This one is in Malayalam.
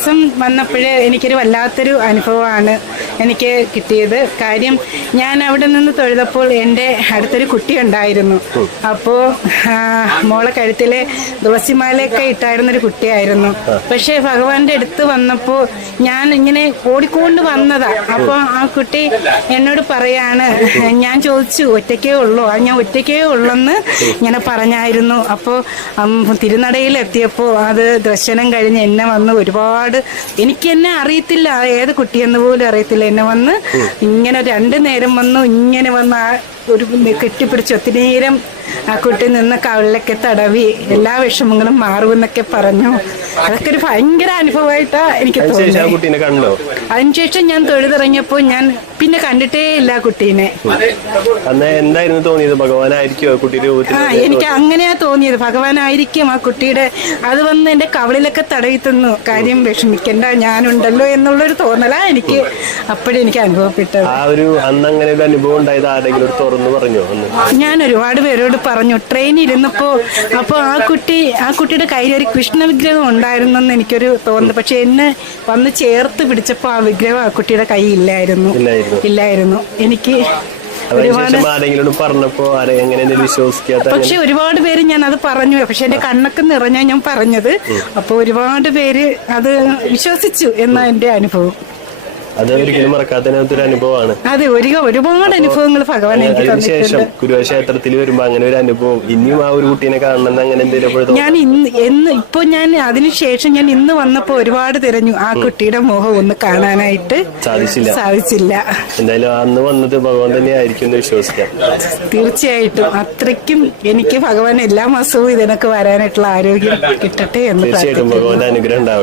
ദിവസം വന്നപ്പോഴേ എനിക്കൊരു വല്ലാത്തൊരു അനുഭവമാണ്. എനിക്ക് കിട്ടിയത് കാര്യം ഞാൻ അവിടെ നിന്ന് തൊഴുതപ്പോൾ എന്റെ അടുത്തൊരു കുട്ടി ഉണ്ടായിരുന്നു അപ്പോൾ മോളെ കഴുത്തിലെ തുളസിമാലയൊക്കെ ഇട്ടായിരുന്നൊരു കുട്ടിയായിരുന്നു. പക്ഷേ ഭഗവാന്റെ അടുത്ത് വന്നപ്പോൾ ഞാൻ ഇങ്ങനെ ഓടിക്കൊണ്ട് വന്നതാ. അപ്പോൾ ആ കുട്ടി എന്നോട് പറയാണ് ഞാൻ ചോദിച്ചു ഒറ്റയ്ക്കേ ഉള്ളൂ? അത് ഞാൻ ഒറ്റയ്ക്കേ ഉള്ളെന്ന് ഇങ്ങനെ പറഞ്ഞായിരുന്നു. അപ്പോൾ തിരുനടയിൽ എത്തിയപ്പോൾ അത് ദർശനം കഴിഞ്ഞ് എന്നെ വന്ന് ഒരുപാട് എനിക്ക് എന്നെ അറിയത്തില്ല ഏത് കുട്ടിയെന്ന് പോലും അറിയത്തില്ല എന്നെ വന്ന് ഇങ്ങനെ രണ്ടു നേരം വന്നു ഇങ്ങനെ വന്ന് ആ ഒരു കെട്ടിപ്പിടിച്ച് ഒത്തിരി നേരം ആ കുട്ടി നിന്ന് കവിളിലൊക്കെ തടവി എല്ലാ വിഷമങ്ങളും മാറുമെന്നൊക്കെ പറഞ്ഞു. അതൊക്കെ ഒരു ഭയങ്കര അനുഭവമായിട്ടാ എനിക്ക് തോന്നി തോന്നുന്നത്. അതിനുശേഷം ഞാൻ തൊഴുതിറങ്ങിയപ്പോൾ ഞാൻ പിന്നെ കണ്ടിട്ടേ ഇല്ല ആ കുട്ടീനെ അന്ന് എന്തായിരുന്നു തോന്നിയത്? ഭഗവാനായിരിക്കുമോ കുട്ടിയുടെ രൂപത്തിൽ ആ എനിക്ക് അങ്ങനെയാ തോന്നിയത്. ഭഗവാനായിരിക്കും ആ കുട്ടിയുടെ. അത് വന്ന് എന്റെ കവളിലൊക്കെ തടവി തന്നു. കാര്യം വിഷമിക്കണ്ട ഞാനുണ്ടല്ലോ എന്നുള്ളൊരു തോന്നലാ എനിക്ക് അപ്പോഴെനിക്ക് അനുഭവപ്പെട്ടത്. ആ ഒരു അന്ന് അങ്ങനെ ഒരു അനുഭവം ഉണ്ടായത് ആരെങ്കിലും ഒരു തുറന്നു പറഞ്ഞു? അന്ന് ഞാൻ ഒരുപാട് പേരോട് പറഞ്ഞു ട്രെയിനിൽ ഇരുന്നപ്പോ അപ്പൊ ആ കുട്ടി ആ കുട്ടിയുടെ കയ്യിൽ ഒരു കൃഷ്ണ വിഗ്രഹം ഉണ്ടായിരുന്നെന്ന് എനിക്കൊരു തോന്നുന്നു. പക്ഷെ എന്നെ വന്ന് ചേർത്ത് പിടിച്ചപ്പോ ആ വിഗ്രഹം ആ കുട്ടിയുടെ കൈ ഇല്ലായിരുന്നു. ഇല്ലായിരുന്നു. എനിക്ക് പക്ഷെ ഒരുപാട് പേര് ഞാൻ അത് പറഞ്ഞു. പക്ഷെ എന്റെ കണ്ണൊക്കെ നിറഞ്ഞാ ഞാൻ പറഞ്ഞത്. അപ്പൊ ഒരുപാട് പേര് അത് വിശ്വസിച്ചു എന്നാ എന്റെ അനുഭവം. അത് ഒരിക്കലും മറക്കാത്തതിനകത്ത് ഒരു അനുഭവമാണ്. അതെ ഒരു ഒരുപാട് അനുഭവങ്ങൾ ഭഗവാൻ എനിക്ക് അതിനുശേഷം തന്നിട്ടുണ്ട്. ഗുരുവായൂർ ക്ഷേത്രത്തിൽ വരുമ്പോ അങ്ങനെ ഒരു അനുഭവം. ഇനിയും ആ ഒരു കുട്ടീനെ കാണണം അങ്ങനെ എന്തെങ്കിലും? ഞാൻ ഇന്ന് എന്ന് ഇപ്പൊ ഞാൻ അതിനുശേഷം ഞാൻ ഇന്ന് വന്നപ്പോ ഒരുപാട് തിരഞ്ഞു. ആ കുട്ടിയുടെ മുഖം ഒന്ന് കാണാനായിട്ട് സാധിച്ചില്ല. സാധിച്ചില്ല. എന്തായാലും അന്ന് വന്നത് ഭഗവാൻ തന്നെ ആയിരിക്കും എന്ന് വിശ്വസിക്കാം. തീർച്ചയായിട്ടും. അത്രയ്ക്കും എനിക്ക് ഭഗവാൻ എല്ലാ മാസവും ഇതിനൊക്കെ വരാനായിട്ടുള്ള ആരോഗ്യം കിട്ടട്ടെ എന്ന് തീർച്ചയായിട്ടും ഭഗവാന്റെ അനുഗ്രഹം ഉണ്ടാവും